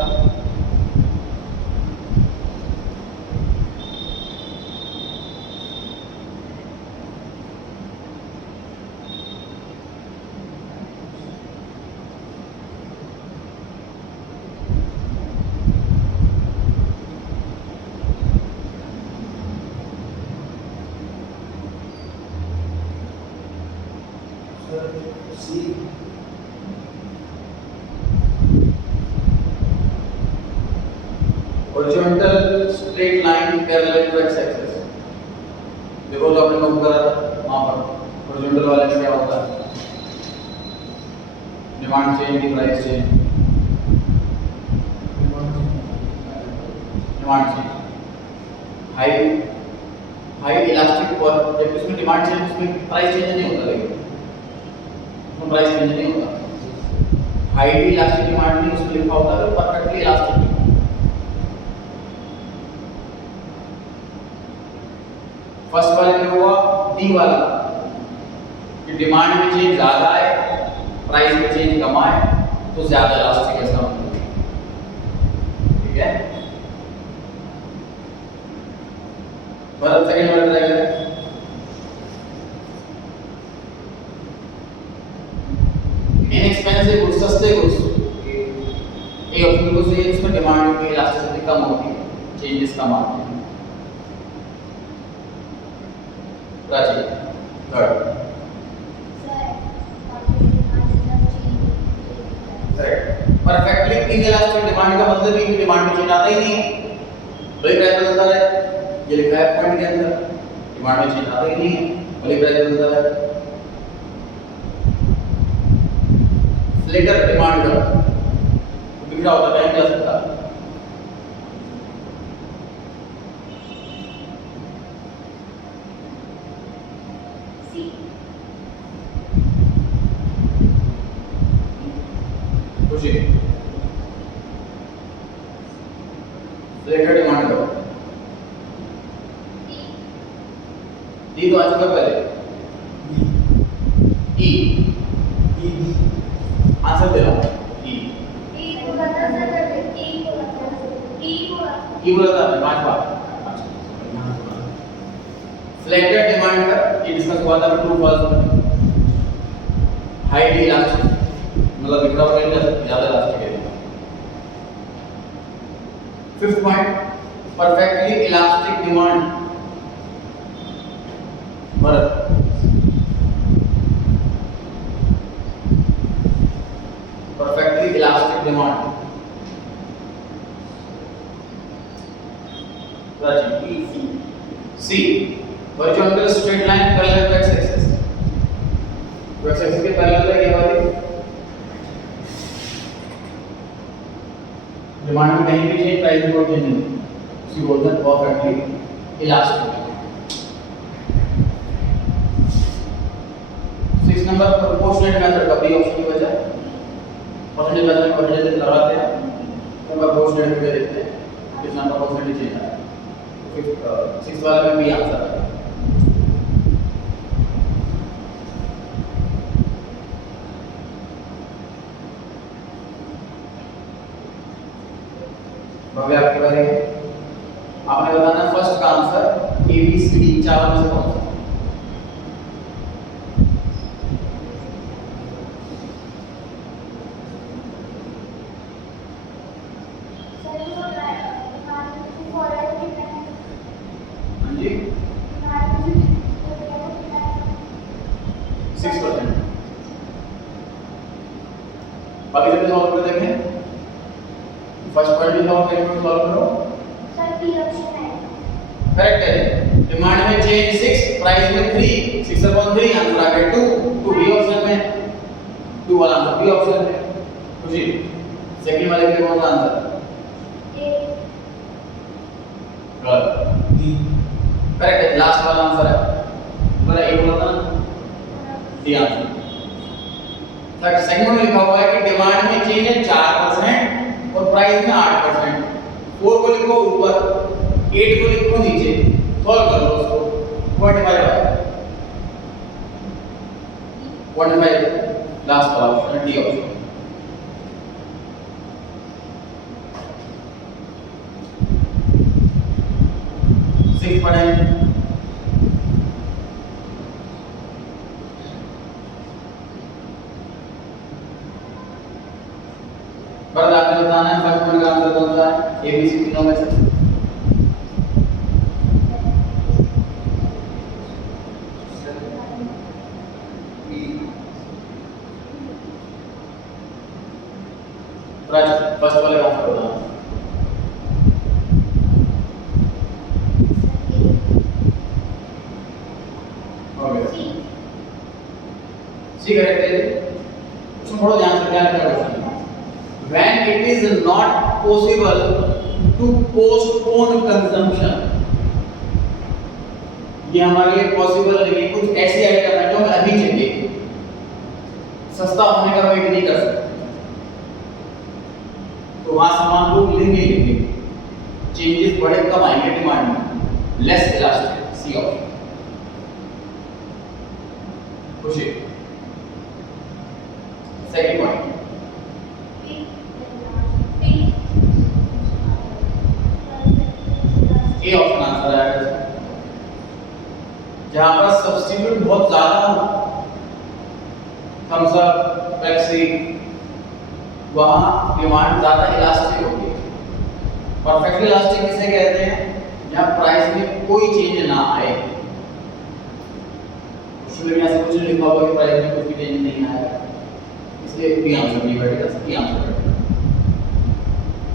सी। horizontal straight line parallel to x axis। देखो जो आपने नोट करा था वहां पर horizontal वाले में क्या होता है? डिमांड चेंज की price change, demand change high elastic पर जब इसमें डिमांड चेंज, उसमें प्राइस चेंज नहीं होता, लेकिन उसमें प्राइस चेंज नहीं होता। हाई इलास्टिक डिमांड नहीं उसमें लिखा होता है परफेक्टली इलास्टिक। फर्स्ट वाले में हुआ डी वाला कि डिमांड में चेंज ज्यादा है, प्राइस में चेंज कम आए तो ज्यादा इलास्टिक है, इसका मतलब। ठीक है, पर सेकंड वाला ट्राई करें। इनएक्सपेंसिव गुड्स, सस्ते गुड्स, ये ऑप्शन को से इसमें डिमांड में इलास्टिसिटी कम होती है, चेंजेस कम आते हैं। राजी थर्ड परफेक्टली इनइलास्टिक डिमांड का मतलब है कि डिमांड में चेंज आता ही नहीं है। वही प्राइस बदलता है, ये लिखा है पॉइंट के अंदर, डिमांड में चेंज आता ही नहीं है, वही प्राइस बदलता है। फ्लेटर डिमांड का बिगड़ा होता है, क्या सकता है? फ्लेटर डिमांड का डी तो आ चुका पहले, ई आंसर दे रहा हूं, ई बोला था आपने 5 बार। फ्लेटर डिमांड का ये डिस्कस हुआ था ट्रू फॉल्स। हाईली इलास्टिक मतलब बिगड़ा हुआ नहीं, ज्यादा इलास्टिक है। Fifth point perfectly elastic demand. Bharat perfectly elastic demand. Raji C horizontal straight line parallel to X axis. तो एक्स एक्सिस के पैरेलल है ये वाली डिमांड में कहीं भी चेंज, प्राइस में कोई चेंज नहीं, उसी बोलते हैं perfectly elastic. 6 number proportionate method का बी ऑप्शन की वजह परसेंटेज मेथड में परसेंटेज लगाते हैं तो प्रोपोर्शनेट में देखते हैं कितना प्रोपोर्शनेट चेंज आया। तो 6 वाले में बी आंसर है। भव्य आपके बारे में आपने बताना फर्स्ट का answer A B C D चार में से कौन सा? हाँ जी 6%। बाकी सब सॉल्व कर देंगे। फर्स्ट पॉइंट भी सॉल्व करेंगे, सॉल्व करो। सर बी ऑप्शन है करेक्ट है। डिमांड में चेंज 6, प्राइस में 3, 6/3 आंसर आ गया 2 बी ऑप्शन में, 2 वाला आंसर बी ऑप्शन में। खुशी सेकंड वाले के लिए कौन सा आंसर? ए करेक्ट है, लास्ट वाला आंसर है। मेरा ए बोला था ना, डी आंसर। थर्ड सेकंड में लिखा हुआ है कि डिमांड में चेंज है 4% और प्राइस में 8%। 4 को लिखो ऊपर, 8 को लिखो नीचे, सॉल्व कर लो उसको। 0.5 आएगा, 0.5 लास्ट वाला ऑप्शन है, डी ऑप्शन। सिक्स पढ़ें। पर आपने बताना है फर्स्ट पॉइंट का आंसर कौन सा है, ए बी सी तीनों में से। फर्स्ट वाले का आंसर बताना। सी करेक्ट है। इसमें थोड़ा ध्यान से ध्यान रखना। When it is not possible to postpone consumption, ये हमारे लिए पॉसिबल नहीं है। कुछ ऐसी आइटम है जो हमें अभी चाहिए, सस्ता होने का वेट नहीं कर सकते, तो वहां सामान को लेंगे। चेंजेस बड़े कम आएंगे डिमांड में, less elastic. C option. Khushi. Second point, A option answer है। जहां पर सब्स्टिट्यूट बहुत ज्यादा हो, थम्स अप, पेप्सी, वहां डिमांड ज्यादा इलास्टिक होती है। परफेक्टली इलास्टिक किसे कहते हैं, जहां प्राइस में कोई चेंज ना आए। उसमें ऐसा कुछ नहीं लिखा हुआ कि प्राइस में कुछ भी चेंज नहीं आएगा, इसलिए बी आंसर नहीं बैठेगा, सी आंसर बैठेगा।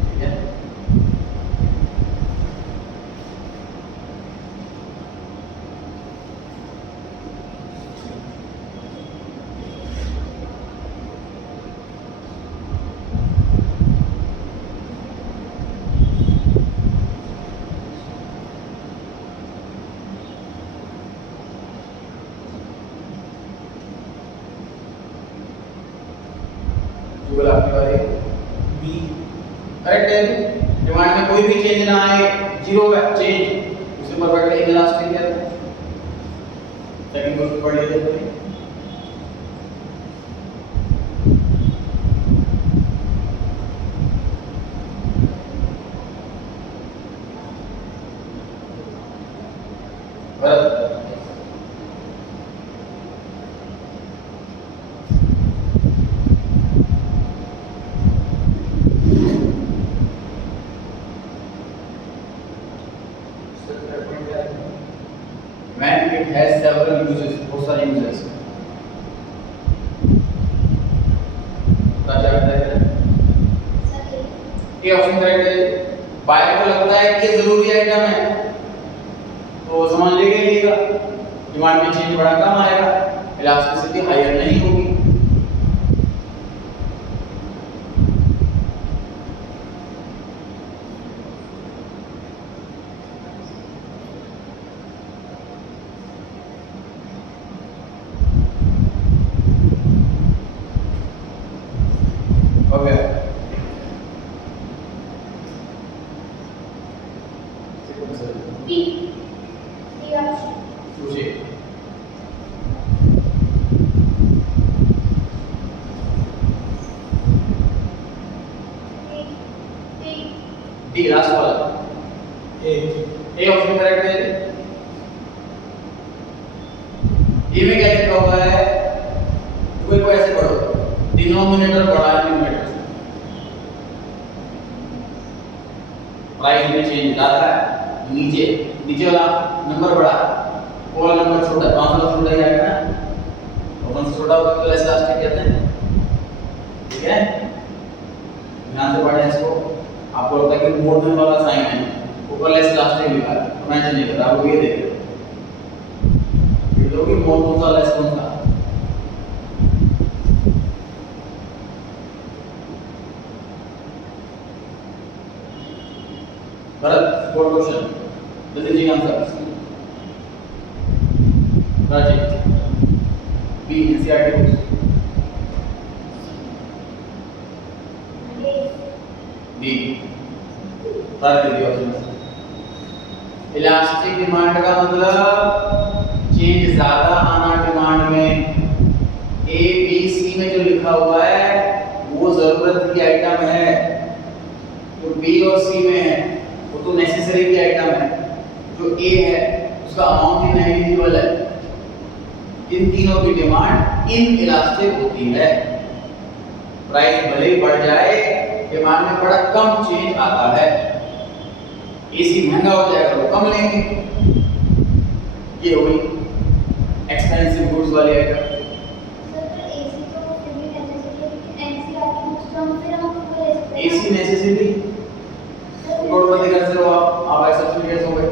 ठीक है, बोला आपकी बारी। बी करेक्ट है। डिमांड में कोई भी चेंज ना आए, जीरो चेंज, उसे परफेक्टली इलास्टिक कहते हैं। सेकंड क्वेश्चन पढ़ लीजिए। Bharat. When it has several uses, बहुत सारे uses। क्या करता है? ये ऑप्शन करेक्ट है। बायर को लगता है कि ये जरूरी आइटम है, तो सामान लेगा। डिमांड में चेंज बड़ा कम आएगा, इलास्टिसिटी हायर नहीं होगी। Okay, D option. पूछिए। डी लास्ट वाला, ए ऑप्शन करेक्ट है। ए में क्या लिखा हुआ है, कोई ऐसे पढ़ो, डिनोमिनेटर बड़ा है न्यूमरेटर से, प्राइस में चेंज ज्यादा है, नीचे वाला नंबर बड़ा, वो वाला नंबर छोटा, 5 वाला छोटा ही आएगा ना, तो 1 से छोटा होगा तो लेस इलास्टिक कहते हैं। ठीक है, ध्यान से पढ़ें इसको। आपको लगता है कि मोर देन वाला साइन है, ऊपर लेस इलास्टिक लिखा है, तो मैं नहीं करता, आपको ये देखिए, ये तो कि मोर कौन सा लेस कौन सा। भरत, 4 क्वेश्चन। जल्दी जी answer Rajeev B NCERT books D सारे दे दिया ऑप्शन इलास्टिक डिमांड का मतलब चेंज ज्यादा आना डिमांड में ए बी सी में जो लिखा हुआ है वो जरूरत की आइटम है जो बी और सी में है वो तो नेसेसरी की आइटम है जो ए है उसका अमाउंट ही नेग्लिजिबल है इन तीनों की डिमांड इन इलास्टिक होती है प्राइस भले ही बढ़ जाए डिमांड में बड़ा कम चेंज आता है एसी महंगा हो जाएगा तो कम लेंगे ये हो गई एक्सपेंसिव गुड्स वाली आइटम एसी नेसेसिटी करोड़पति घर से हो आप ऐसा सब्सिडाइज हो गए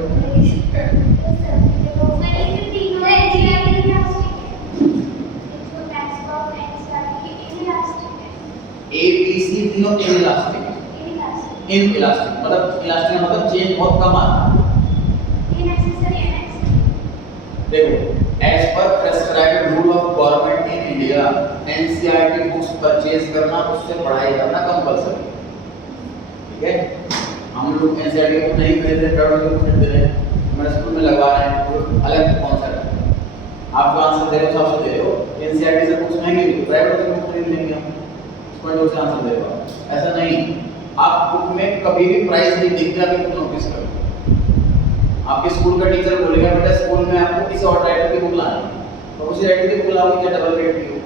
ए बी सी तीनों इलास्टिक इन इलास्टिक मतलब इलास्टिक का मतलब चेंज बहुत कम आता है देखो as per prescribed rule of government in India NCERT books purchase करना उससे पढ़ाई करना कंपलसरी ठीक है हम लोग एनसीईआरटी बुक नहीं खरीद रहे प्राइवेट बुक खरीद रहे हैं हमारे स्कूल में लगवा रहे हैं तो अलग कॉन्सेप्ट है आप जो आंसर दे रहे हो सबसे दे रहे हो एनसीईआरटी से बुक्स महंगी होती है प्राइवेट से बुक खरीद लेंगे हम उसको जो से आंसर दे रहे हो ऐसा नहीं आप बुक में कभी भी प्राइस नहीं दिखता आप बुक नोटिस करो आपके स्कूल का टीचर बोलेगा बेटा स्कूल में आपको किसी और राइटर की बुक लानी है तो उसी राइटर की बुक लाओगे क्या डबल रेट की हो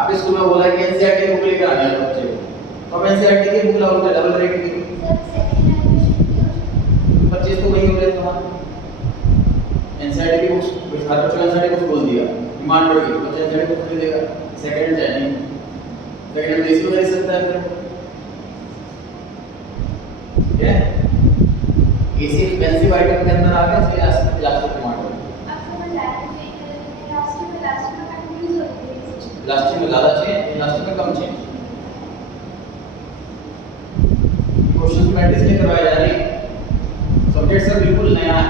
आपके स्कूल में बोला कि एनसीईआरटी की बुक लेकर आनी है बच्चे को तो आप एनसीईआरटी की बुक लाओगे क्या डबल रेट की परचेज तो वही हो गया तुम्हारा एनसीईआरटी की बुक्स हर बच्चे एनसीईआरटी बुक्स बोल दिया डिमांड बढ़ गई तो एनसीईआरटी बुक खरीदेगा सेकंड हैंड चाहिए सेकंड हैंड इसको खरीद सकता है फिर ठीक है एसी एक्सपेंसिव आइटम के अंदर आ गया इसलिए इलास्टिक डिमांड इलास्टिक में ज्यादा चेंज इलास्टिक में कम चेंज क्वेश्चन प्रैक्टिस नहीं करवाई जा रही सब्जेक्ट से बिल्कुल नया है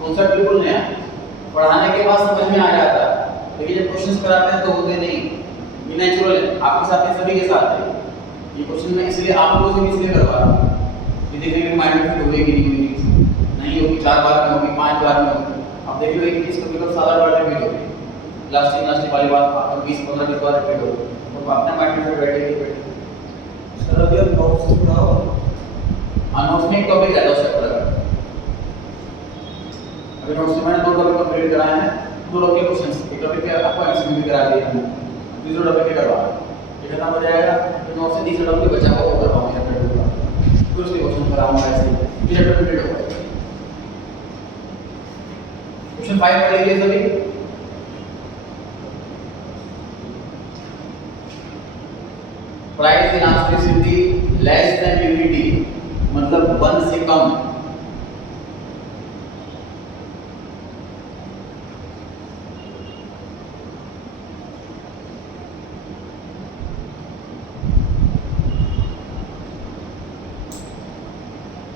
कॉन्सेप्ट बिल्कुल नया है पढ़ाने के बाद समझ में आ जाता है लेकिन जब क्वेश्चंस कराते हैं तो होते नहीं ये नेचुरल है आपके साथ है सभी के साथ है ये क्वेश्चन मैं इसलिए आप लोगों से इसलिए करवा रहा हूँ कि देखने के माइंड में फिट होगी नहीं होगी 4 बार में होगी 5 बार में होगी अब देख लो एक चीज कभी कभी 7 बार रिपीट होगी लास्ट वाली बात आपको 20-15 बार रिपीट होगी तो अपने माइंड में बैठेगी सर अभी हम नोट्स से पढ़ाओ नोट्स में एक टॉपिक रहता है उससे पढ़ा अभी नोट्स में मैंने 2 टॉपिक कंप्लीट कराए हैं 2 टॉपिक के क्वेश्चंस एक टॉपिक के आपको एमसीक्यू भी करा दिए हैं दूसरा टॉपिक के करवा ये खत्म हो जाएगा तो नोट्स से तीसरा टॉपिक बचा हुआ होगा हम यहाँ फिर उसके क्वेश्चन कराऊंगा ऐसे फिर चैप्टर कंप्लीट होगा क्वेश्चन 5 पढ़ लीजिए सभी price elasticity less than unity मतलब 1 से कम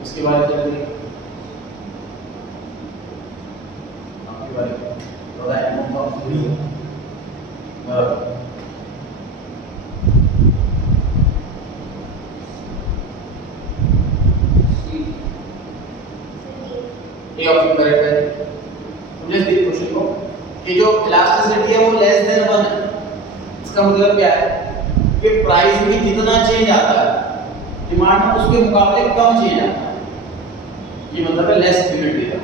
इसके बारे में चलिए आपके बारे में बताएं कौन सा वीडियो ये ऑप्शन करेक्ट है समझे इस क्वेश्चन को कि जो इलास्टिसिटी है वो लेस देन 1 है इसका मतलब क्या है कि प्राइस में जितना चेंज आता है डिमांड में उसके मुकाबले कम चेंज आता है ये मतलब है लेस यूनिटी का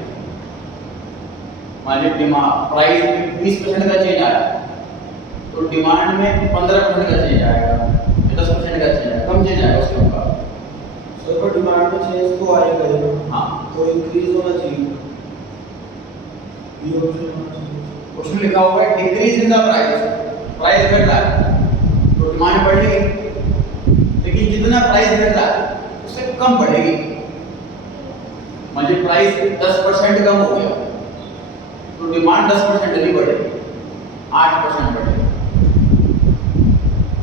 मान लीजिए डिमांड प्राइस में 20% का चेंज आया तो डिमांड में 15% का चेंज आएगा या 10% का चेंज आएगा कम चेंज आएगा उसके मुकाबले सर पर डिमांड में चेंज तो आएगा ही हाँ तो इंक्रीज होना चाहिए ये ऑप्शन होना चाहिए उसमें लिखा हुआ है डिक्रीज इन द प्राइस घट रहा है तो डिमांड बढ़ेगी लेकिन जितना प्राइस घट रहा है उससे कम बढ़ेगी मान लीजिए प्राइस 10% कम हो गया तो डिमांड 10% नहीं बढ़ेगी 8% बढ़ेगी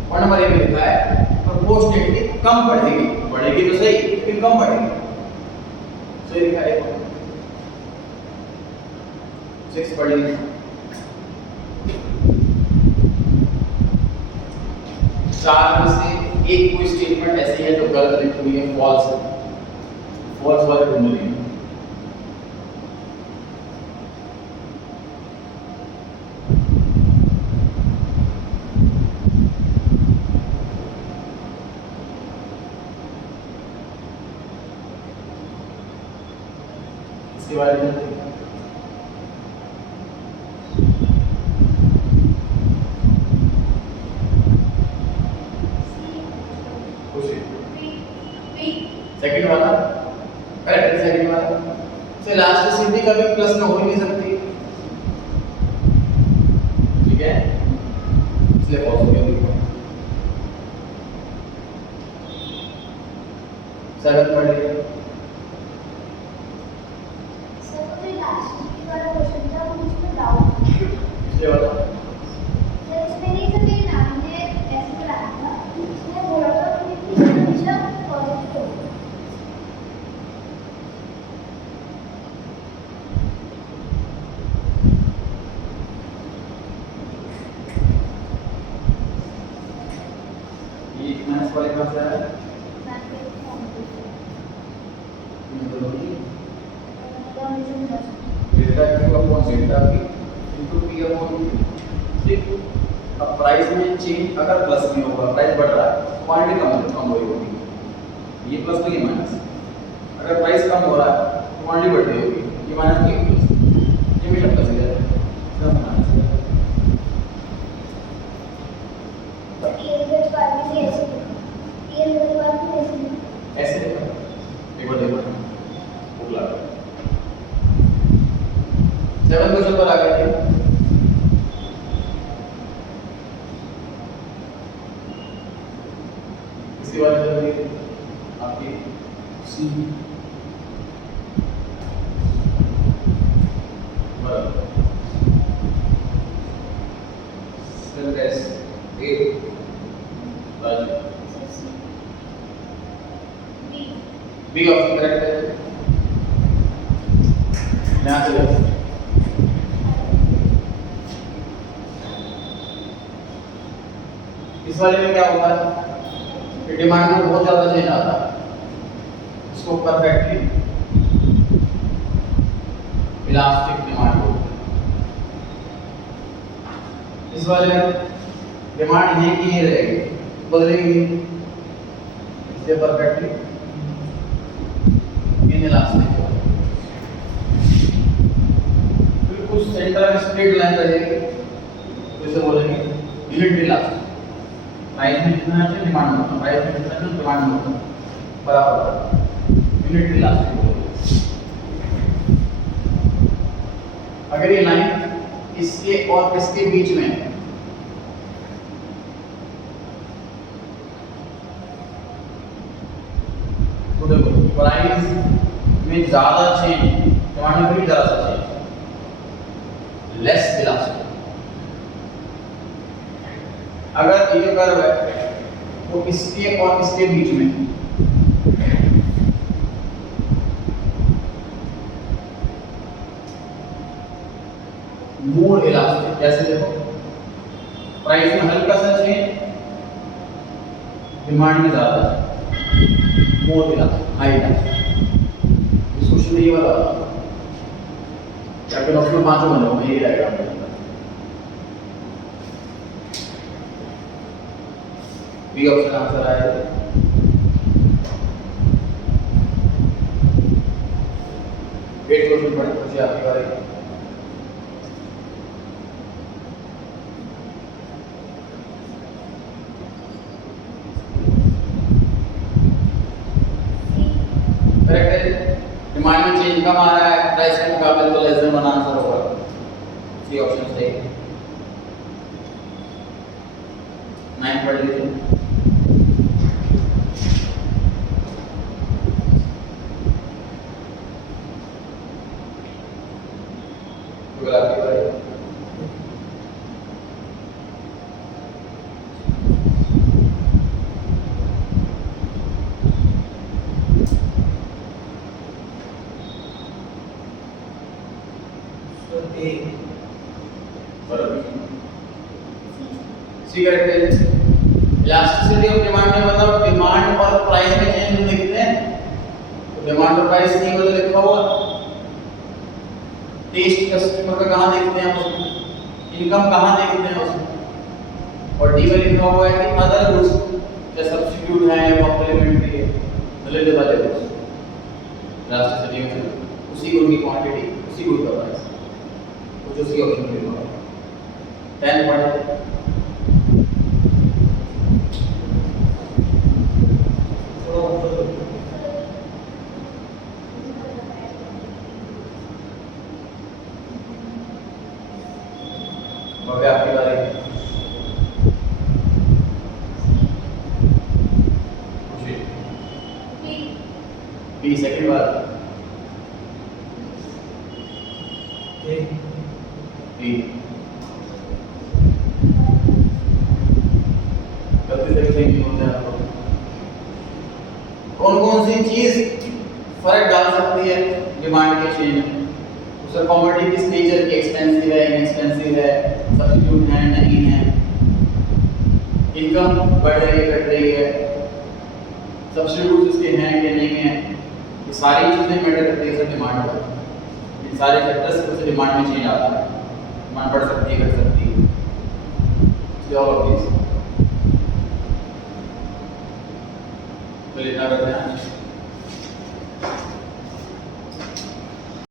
और नंबर 1 में लिखा है प्रोपोर्शनेटली कम बढ़ेगी तो सही लेकिन कम बढ़ेगी सही लिखा है 6 पढ़ लीजिए। चार में से एक कोई स्टेटमेंट ऐसी है जो गलत लिखी हुई है, फॉल्स है, फॉल्स वाले ढूंढ लीजिए। इसके बारे में सेकंड वाला करेक्ट, सेकंड वाला से इलास्टिसिटी कभी प्लस में हो ही नहीं सकती, ठीक है, इसलिए फॉल्स हो गया। 7 पढ़ लीजिए। सर तो इलास्टिसिटी वाला क्वेश्चन था, मुझे डाउट इसलिए वाला सर इसमें नहीं सर ये नाम ने ऐसे बनाया था, इसने बोला था कि हमेशा पॉजिटिव हो। ये माइनस वाले कहाँ से आया है? Delta Q upon delta P into P upon ठीक। अब प्राइस में चेंज अगर प्लस में होगा, प्राइस बढ़ रहा है, क्वांटिटी कम हो रही होगी, ये प्लस तो ये माइनस। अगर प्राइस कम हो रहा है तो क्वांटिटी बढ़ रही होगी, ये माइनस तो ये प्लस, ये हमेशा प्लस ही रहेगा, सब माइनस है। ऐसे देखो, देखो भूख लगा। 7 क्वेश्चन पर आ गए थे। इसके बाद आपकी सी बराबर cell S A Raju B option correct है। यहाँ से इस वाले में क्या होता है कि डिमांड में बहुत ज्यादा चेंज आता है, इसको परफेक्टली इलास्टिक डिमांड बोलते हैं। इस वाले में डिमांड ये की रहेगी, बदलेगी, इसलिए परफेक्टली इनइलास्टिक। बिल्कुल सेंटर में स्ट्रेट लाइन रहेगी, तो इसे बोलेंगे यूनिट इलास्टिक। प्राइस में जितना है डिमांड होता है, प्राइस में जितना है डिमांड होता है, बराबर यूनिट इलास्टिक। अगर ये लाइन इसके और इसके बीच में है तो देखो प्राइस में ज्यादा चेंज, डिमांड में भी ज्यादा चेंज, लेस इलास्टिक। अगर ये कर्व है वो इसके और इसके बीच में मोर इलास्टिक, कैसे देखो प्राइस में हल्का सा चेंज, डिमांड में ज्यादा चेंज, मोर इलास्टिक, हाई इलास्टिक। इस क्वेश्चन में ये वाला क्या ऑप्शन 5 बन रहा है, ये रहेगा। बी ऑप्शन आंसर आएगा। वेट क्वेश्चन पढ़े पूछिए आपकी बारी। करेक्ट है, डिमांड में चेंज कम आ रहा है, प्राइस के मुकाबले तो लेस देन 1 आंसर होगा। सी ऑप्शन सही है। 9 पढ़ लीजिए। आपकी बारी। ए सी करेक्ट है। इलास्टिसिटी ऑफ डिमांड में मतलब डिमांड और प्राइस में चेंज हम देखते हैं, तो डिमांड और प्राइस सी मतलब लिखा हुआ। टेस्ट कस्टमर का कहाँ देखते हैं उसमें, इनकम कहाँ देखते हैं उसमें, और डी में लिखा हुआ है कि अदर गुड्स जैसे सब्स्टिट्यूट है या कॉम्प्लीमेंट्री है, रिलेटिव वाले गुड्स इलास्टिसिटी में उसी गुड की क्वांटिटी, उसी गुड का प्राइस, कुछ उसी ऑप्शन में लिखा हुआ है। 10 पढ़े ओके, आपकी बारी है। खुशी बी सेकंड बार ए बी गलती से थिंकिंग होता है आपको। कौन कौन सी चीज फर्क डाल सकती है डिमांड के चेंज में, उसका कमोडिटी किस नेचर की, एक्सपेंसिव है, इनएक्सपेंसिव है, सब्स्टिट्यूट है, नहीं है, इनकम बढ़ रही है, घट रही है, सब्स्टिट्यूट उसके हैं कि नहीं है, ये सारी चीजें मैटर करती है सर डिमांड पर। ये सारे फैक्टर्स से डिमांड में चेंज आता है, डिमांड बढ़ सकती है, घट सकती है, ऑल ऑफ दिस तो इतना करते हैं।